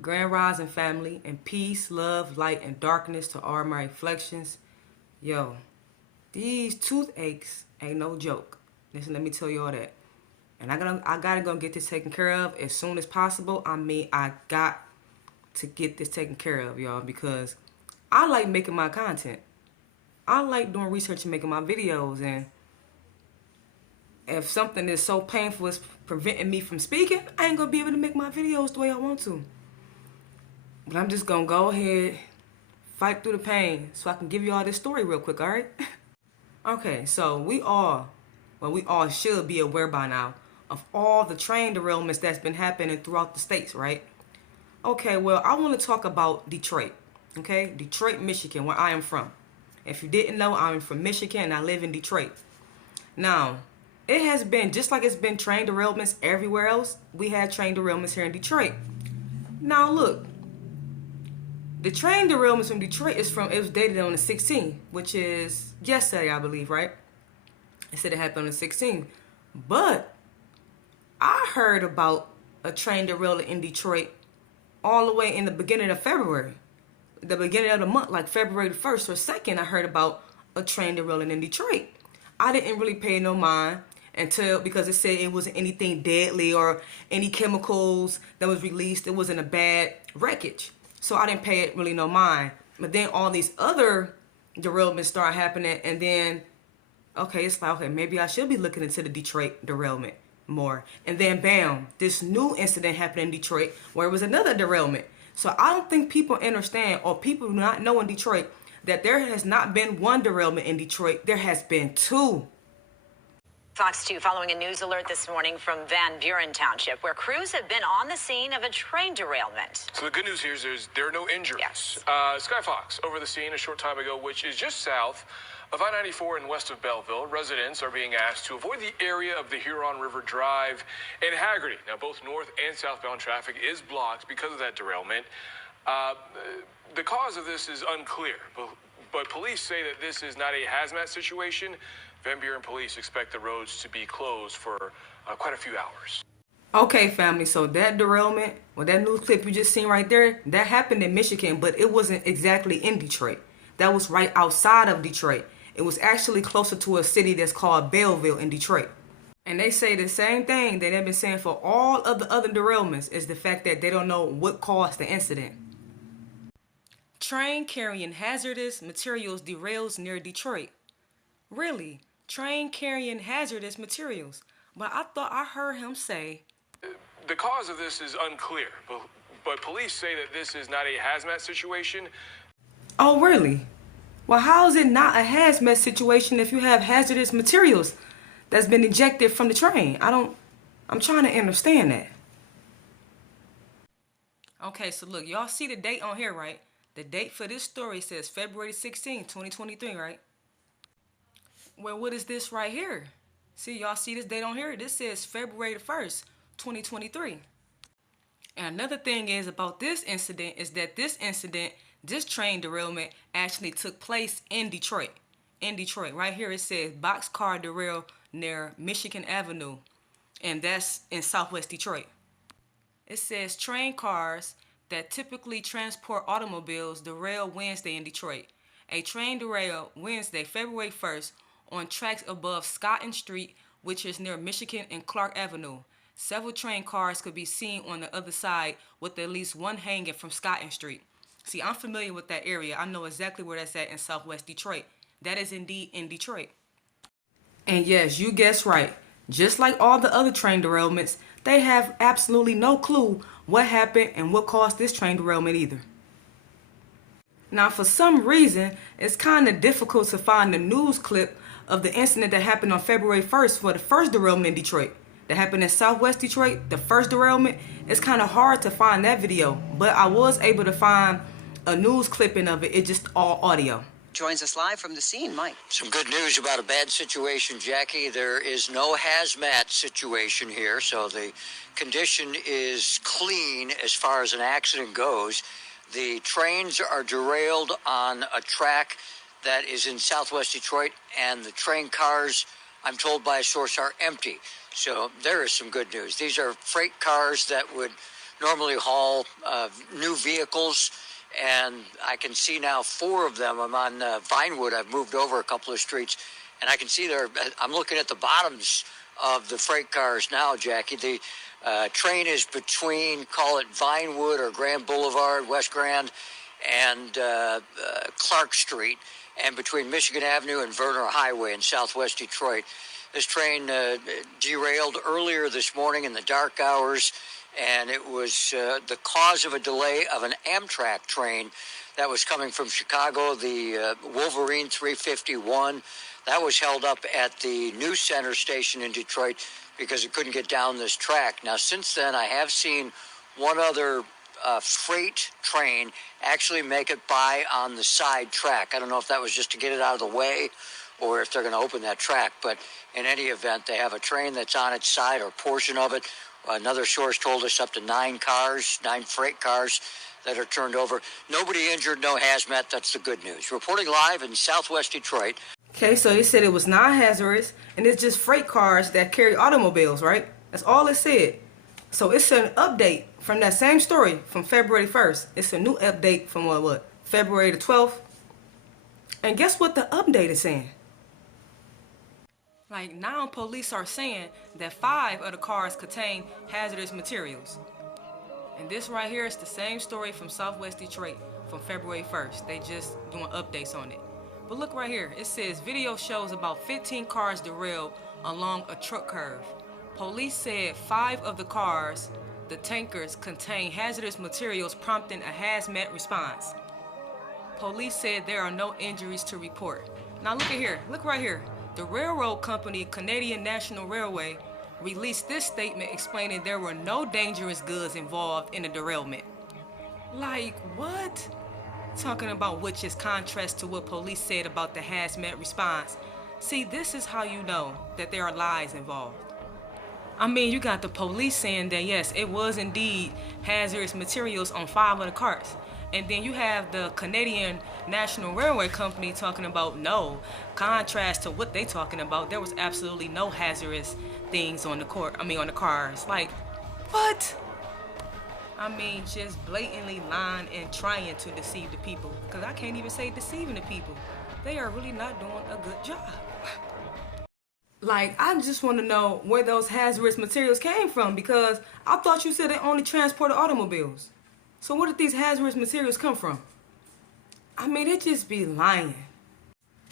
Grand Rising family, and peace, love, light, and darkness to all my reflections. Yo, these toothaches ain't no joke. Listen, let me tell you all that. And I gotta go get this taken care of as soon as possible. I got to get this taken care of, y'all, because I like making my content. I like doing research and making my videos, and if something is so painful is preventing me from speaking, I ain't gonna be able to make my videos the way I want to. But I'm just gonna go ahead, fight through the pain so I can give you all this story real quick, alright? Okay, so we all should be aware by now of all the train derailments that's been happening throughout the states, right? Okay, well, I want to talk about Detroit, okay? Detroit, Michigan, where I am from. If you didn't know, I'm from Michigan and I live in Detroit. Now, it has been, just like it's been train derailments everywhere else, we had train derailments here in Detroit. Now, look. The train derailments from Detroit it was dated on the 16th, which is yesterday, I believe, right? It said it happened on the 16th. But I heard about a train derailment in Detroit all the way in the beginning of February. The beginning of the month, like February the 1st or 2nd, I heard about a train derailment in Detroit. I didn't really pay no mind because it said it wasn't anything deadly or any chemicals that was released. It wasn't a bad wreckage. So I didn't pay it really no mind. But then all these other derailments start happening, and then, okay, it's like, okay, maybe I should be looking into the Detroit derailment more. And then, bam, this new incident happened in Detroit where it was another derailment. So I don't think people understand, or people do not know in Detroit, that there has not been one derailment in Detroit. There has been two. Fox 2 following a news alert this morning from Van Buren Township, where crews have been on the scene of a train derailment. So the good news here is there are no injuries. Yes. Sky Fox over the scene a short time ago, which is just south of I-94 and west of Belleville. Residents are being asked to avoid the area of the Huron River Drive and Haggerty. Now, both north and southbound traffic is blocked because of that derailment. The cause of this is unclear, but police say that this is not a hazmat situation. Van Buren police expect the roads to be closed for quite a few hours. Okay, family, so that derailment, that news clip you just seen right there, that happened in Michigan, but it wasn't exactly in Detroit. That was right outside of Detroit. It was actually closer to a city that's called Belleville in Detroit. And they say the same thing that they've been saying for all of the other derailments, is the fact that they don't know what caused the incident. Train carrying hazardous materials derails near Detroit. Really? Train carrying hazardous materials. But I thought I heard him say, the cause of this is unclear, but police say that this is not a hazmat situation. Oh, really? Well, how is it not a hazmat situation if you have hazardous materials that's been ejected from the train? I'm trying to understand that. Okay, so look, y'all see the date on here, right? The date for this story says February 16, 2023, right? Well, what is this right here? See, y'all see this date on here? This says February the 1st, 2023. And another thing is about this incident is that this train derailment actually took place in Detroit. In Detroit. Right here it says boxcar derailed near Michigan Avenue. And that's in Southwest Detroit. It says train cars that typically transport automobiles derailed Wednesday in Detroit. A train derailed Wednesday, February 1st, on tracks above Scotton Street, which is near Michigan and Clark Avenue. Several train cars could be seen on the other side, with at least one hanging from Scotton Street. See, I'm familiar with that area. I know exactly where that's at in Southwest Detroit. That is indeed in Detroit. And yes, you guessed right. Just like all the other train derailments, they have absolutely no clue what happened and what caused this train derailment either. Now, for some reason, it's kind of difficult to find the news clip of the incident that happened on February 1st for the first derailment in Detroit. That happened in Southwest Detroit, the first derailment. It's kind of hard to find that video, but I was able to find a news clipping of it. It's just all audio. Joins us live from the scene, Mike. Some good news about a bad situation, Jackie. There is no hazmat situation here, so the condition is clean as far as an accident goes. The trains are derailed on a track that is in Southwest Detroit, and the train cars, I'm told by a source, are empty. So there is some good news. These are freight cars that would normally haul new vehicles. And I can see now 4 of them. I'm on Vinewood. I've moved over a couple of streets, and I can see there. I'm looking at the bottoms of the freight cars now, Jackie. The train is between, call it Vinewood or Grand Boulevard, West Grand, and Clark Street, and between Michigan Avenue and Verner Highway in southwest Detroit. This train derailed earlier this morning in the dark hours, and it was the cause of a delay of an Amtrak train that was coming from Chicago, the Wolverine 351. That was held up at the New Center station in Detroit because it couldn't get down this track. Now, since then, I have seen one other freight train actually make it by on the side track. I don't know if that was just to get it out of the way or if they're going to open that track. But in any event, they have a train that's on its side or portion of it. Another source told us up to 9 freight cars that are turned over. Nobody injured, no hazmat. That's the good news. Reporting live in southwest Detroit. Okay, so they said it was non-hazardous, and it's just freight cars that carry automobiles, right? That's all it said. So it's an update from that same story from February 1st. It's a new update from what? February the 12th. And guess what the update is saying? Like, now police are saying that 5 of the cars contain hazardous materials. And this right here is the same story from southwest Detroit from February 1st. They just doing updates on it. But look right here. It says video shows about 15 cars derailed along a truck curve. Police said 5 of the cars, the tankers, contain hazardous materials, prompting a hazmat response. Police said there are no injuries to report. Now look at here. Look right here. The railroad company, Canadian National Railway, released this statement explaining there were no dangerous goods involved in the derailment. Like, what? Talking about, which is contrast to what police said about the hazmat response. See, this is how you know that there are lies involved. I mean, you got the police saying that yes, it was indeed hazardous materials on 5 of the cars. And then you have the Canadian National Railway Company talking about no, contrast to what they talking about. There was absolutely no hazardous things on the on the cars. Like, what? I mean, just blatantly lying and trying to deceive the people. Because I can't even say deceiving the people. They are really not doing a good job. Like, I just want to know where those hazardous materials came from, because I thought you said they only transported automobiles. So where did these hazardous materials come from? I mean, they just be lying.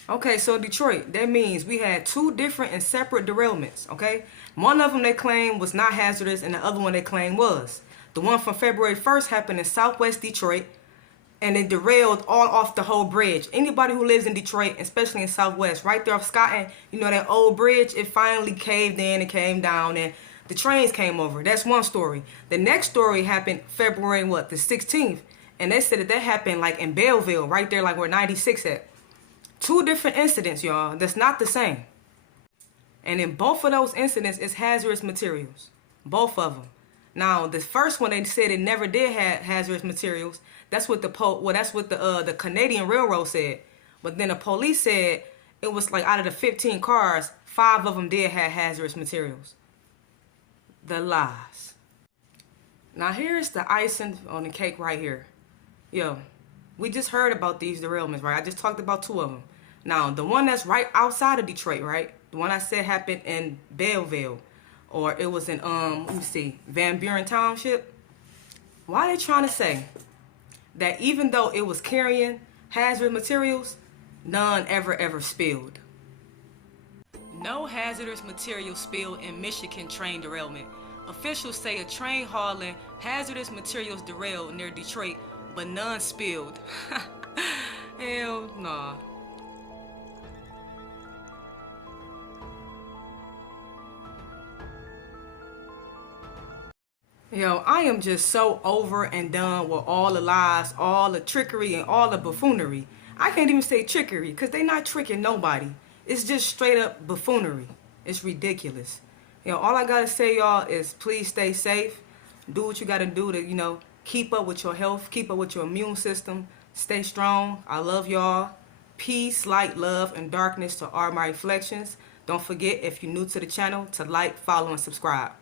Okay, so Detroit, that means we had 2 different and separate derailments, okay? One of them they claimed was not hazardous, and the other one they claimed was. The one from February 1st happened in southwest Detroit, and it derailed all off the whole bridge. Anybody who lives in Detroit, especially in southwest, right there off Scotton, you know that old bridge, it finally caved in and came down, and the trains came over. That's one story. The next story happened February, the 16th, and they said that happened like in Belleville, right there like where 96 at. 2 different incidents, y'all. That's not the same. And in both of those incidents, it's hazardous materials. Both of them. Now, the first one, they said it never did have hazardous materials. That's what the Canadian Railroad said. But then the police said it was like out of the 15 cars, 5 of them did have hazardous materials. The lies. Now, here's the icing on the cake right here. Yo, we just heard about these derailments, right? I just talked about 2 of them. Now, the one that's right outside of Detroit, right? The one I said happened in Belleville. Or it was in, let me see, Van Buren Township. Why are they trying to say that even though it was carrying hazardous materials, none ever spilled? No hazardous material spilled in Michigan train derailment. Officials say a train hauling hazardous materials derailed near Detroit, but none spilled. Hell nah. Yo, I am just so over and done with all the lies, all the trickery, and all the buffoonery. I can't even say trickery, because they not tricking nobody. It's just straight up buffoonery. It's ridiculous. You know, all I gotta say, y'all, is please stay safe. Do what you gotta do to, keep up with your health, keep up with your immune system. Stay strong. I love y'all. Peace, light, love, and darkness to all my reflections. Don't forget, if you're new to the channel, to like, follow, and subscribe.